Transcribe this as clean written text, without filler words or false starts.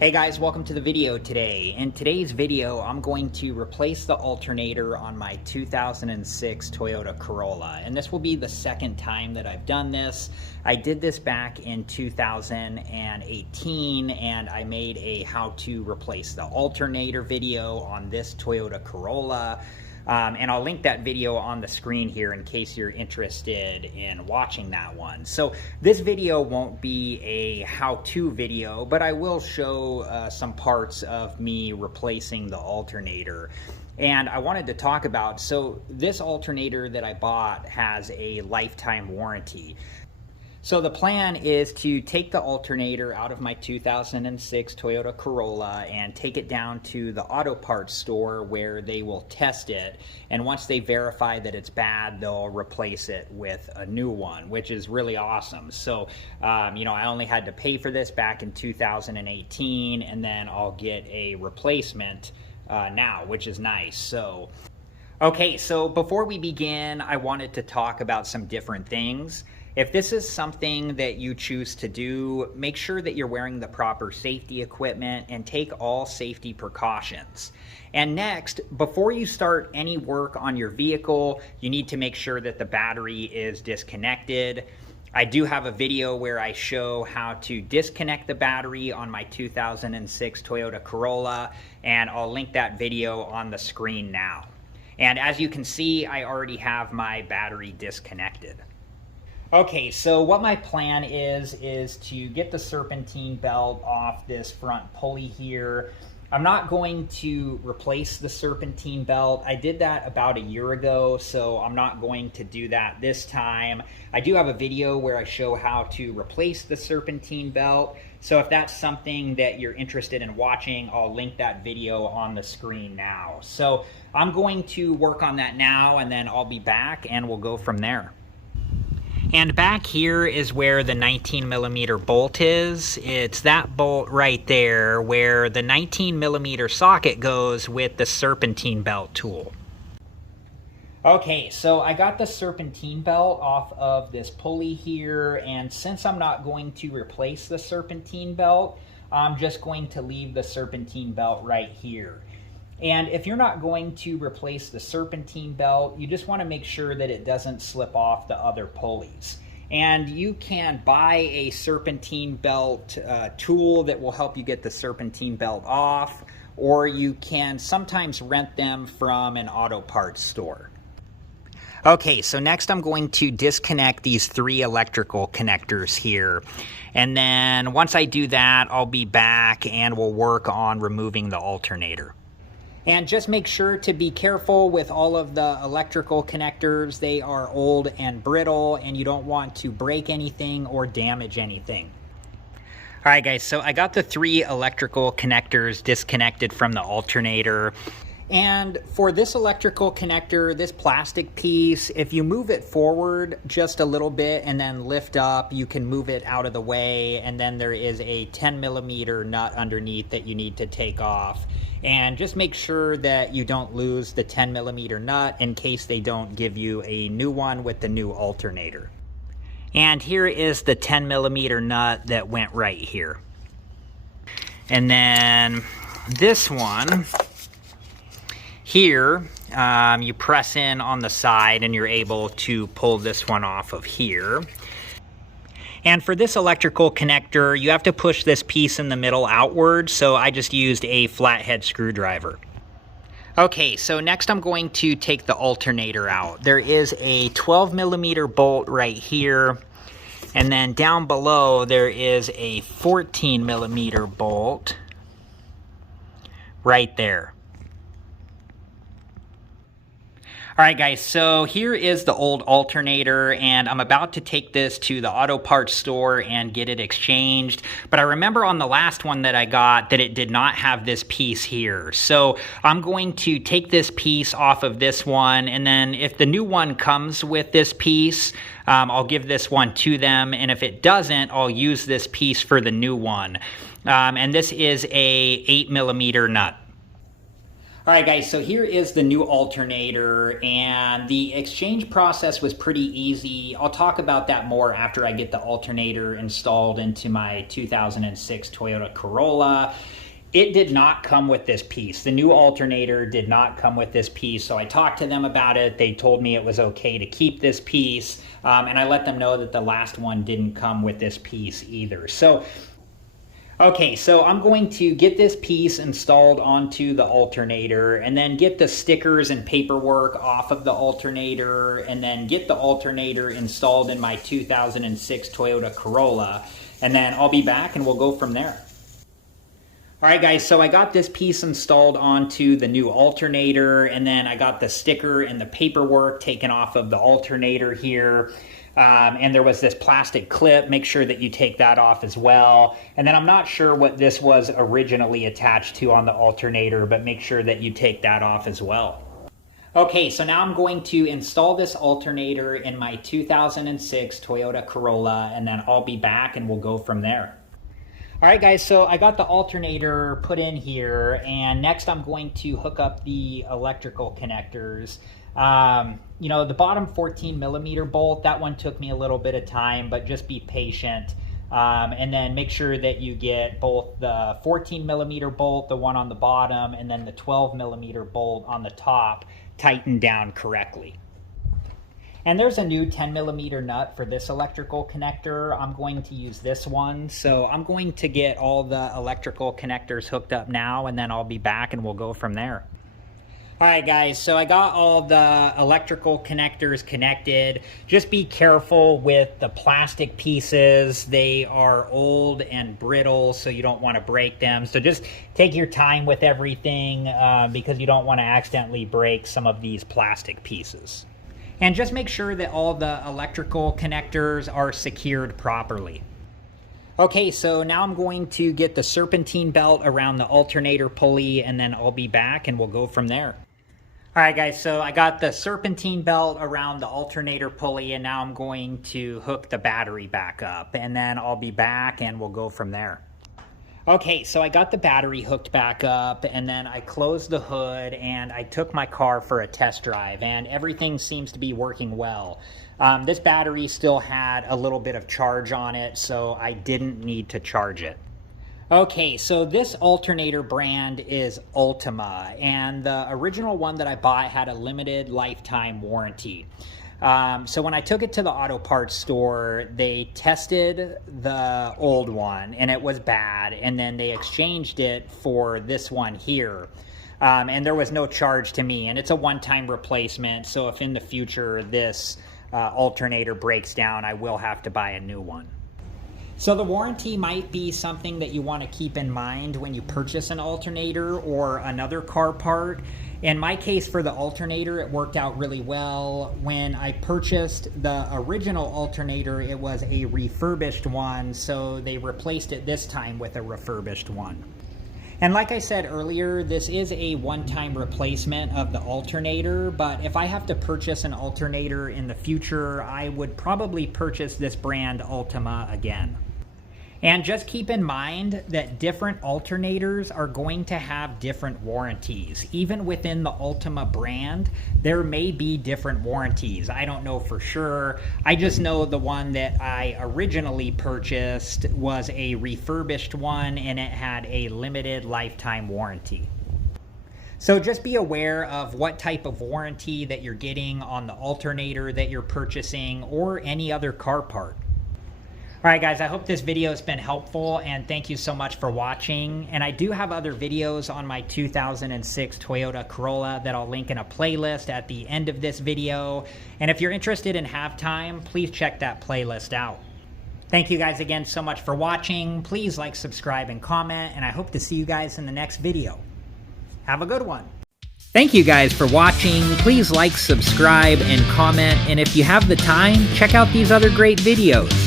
Hey guys, welcome to the video today. In today's video, I'm going to replace the alternator on my 2006 Toyota Corolla. And this will be the second time that I've done this. I did this back in 2018 and I made a how to replace the alternator video on this Toyota Corolla. And I'll link that video on the screen here in case you're interested in watching that one. So this video won't be a how-to video, but I will show some parts of me replacing the alternator. And I wanted to talk about, so this alternator that I bought has a lifetime warranty. So the plan is to take the alternator out of my 2006 Toyota Corolla and take it down to the auto parts store where they will test it. And once they verify that it's bad, they'll replace it with a new one, which is really awesome. So, I only had to pay for this back in 2018, and then I'll get a replacement now, which is nice. So, okay, so before we begin, I wanted to talk about some different things. If this is something that you choose to do, make sure that you're wearing the proper safety equipment and take all safety precautions. And next, before you start any work on your vehicle, you need to make sure that the battery is disconnected. I do have a video where I show how to disconnect the battery on my 2006 Toyota Corolla, and I'll link that video on the screen now. And as you can see, I already have my battery disconnected. Okay, so what my plan is to get the serpentine belt off this front pulley here. I'm not going to replace the serpentine belt. I did that about a year ago, so I'm not going to do that this time. I do have a video where I show how to replace the serpentine belt. So if that's something that you're interested in watching, I'll link that video on the screen now. So I'm going to work on that now, and then I'll be back and we'll go from there. And back here is where the 19mm bolt is. It's that bolt right there where the 19mm socket goes with the serpentine belt tool. Okay, so I got the serpentine belt off of this pulley here, and since I'm not going to replace the serpentine belt, I'm just going to leave the serpentine belt right here. And if you're not going to replace the serpentine belt, you just want to make sure that it doesn't slip off the other pulleys. And you can buy a serpentine belt tool that will help you get the serpentine belt off, or you can sometimes rent them from an auto parts store. Okay, so next I'm going to disconnect these 3 electrical connectors here. And then once I do that, I'll be back and we'll work on removing the alternator. And just make sure to be careful with all of the electrical connectors. They are old and brittle, and you don't want to break anything or damage anything. All right, guys, so I got the 3 electrical connectors disconnected from the alternator. And for this electrical connector, this plastic piece, if you move it forward just a little bit and then lift up, you can move it out of the way. And then there is a 10mm nut underneath that you need to take off. And just make sure that you don't lose the 10mm nut in case they don't give you a new one with the new alternator. And here is the 10mm nut that went right here. And then this one here, you press in on the side and you're able to pull this one off of here. And for this electrical connector, you have to push this piece in the middle outward, so I just used a flathead screwdriver. Okay, so next I'm going to take the alternator out. There is a 12mm bolt right here, and then down below there is a 14mm bolt right there. All right, guys, so here is the old alternator, and I'm about to take this to the auto parts store and get it exchanged. But I remember on the last one that I got that it did not have this piece here. So I'm going to take this piece off of this one, and then if the new one comes with this piece, I'll give this one to them. And if it doesn't, I'll use this piece for the new one. And this is a 8mm nut. All right, guys, so here is the new alternator, and the exchange process was pretty easy. I'll talk about that more after I get the alternator installed into my 2006 Toyota Corolla. It did not come with this piece. The new alternator did not come with this piece, so I talked to them about it. They told me it was okay to keep this piece, and I let them know that the last one didn't come with this piece either. Okay, so I'm going to get this piece installed onto the alternator and then get the stickers and paperwork off of the alternator and then get the alternator installed in my 2006 Toyota Corolla, and then I'll be back and we'll go from there. All right, guys, so I got this piece installed onto the new alternator, and then I got the sticker and the paperwork taken off of the alternator here. And there was this plastic clip. Make sure that you take that off as well. And then I'm not sure what this was originally attached to on the alternator, but make sure that you take that off as well. Okay, so now I'm going to install this alternator in my 2006 Toyota Corolla, and then I'll be back and we'll go from there. All right, guys, so I got the alternator put in here, and next I'm going to hook up the electrical connectors. You know, the bottom 14 millimeter bolt, that one took me a little bit of time, but just be patient. And then make sure that you get both the 14 millimeter bolt, the one on the bottom, and then the 12 millimeter bolt on the top tightened down correctly. And there's a new 10 millimeter nut for this electrical connector. I'm going to use this one. So I'm going to get all the electrical connectors hooked up now, and then I'll be back and we'll go from there. All right, guys, so I got all the electrical connectors connected. Just be careful with the plastic pieces. They are old and brittle, so you don't want to break them. So just take your time with everything because you don't want to accidentally break some of these plastic pieces. And just make sure that all the electrical connectors are secured properly. Okay, so now I'm going to get the serpentine belt around the alternator pulley, and then I'll be back and we'll go from there. All right, guys, so I got the serpentine belt around the alternator pulley, and now I'm going to hook the battery back up, and then I'll be back and we'll go from there. Okay, so I got the battery hooked back up, and then I closed the hood and I took my car for a test drive, and everything seems to be working well. This battery still had a little bit of charge on it, so I didn't need to charge it. Okay, so this alternator brand is Ultima, and the original one that I bought had a limited lifetime warranty. So when I took it to the auto parts store, they tested the old one and it was bad, and then they exchanged it for this one here. And there was no charge to me, and it's a one-time replacement, so if in the future this alternator breaks down, I will have to buy a new one. So the warranty might be something that you want to keep in mind when you purchase an alternator or another car part. In my case, for the alternator, it worked out really well. When I purchased the original alternator, it was a refurbished one, so they replaced it this time with a refurbished one. And like I said earlier, this is a one-time replacement of the alternator, but if I have to purchase an alternator in the future, I would probably purchase this brand Ultima again. And just keep in mind that different alternators are going to have different warranties. Even within the Ultima brand, there may be different warranties. I don't know for sure. I just know the one that I originally purchased was a refurbished one, and it had a limited lifetime warranty. So just be aware of what type of warranty that you're getting on the alternator that you're purchasing or any other car part. All right, guys, I hope this video has been helpful, and thank you so much for watching. And I do have other videos on my 2006 Toyota Corolla that I'll link in a playlist at the end of this video. And if you're interested in halftime, please check that playlist out. Thank you guys again so much for watching. Please like, subscribe, and comment, and I hope to see you guys in the next video. Have a good one. Thank you guys for watching. Please like, subscribe, and comment. And if you have the time, check out these other great videos.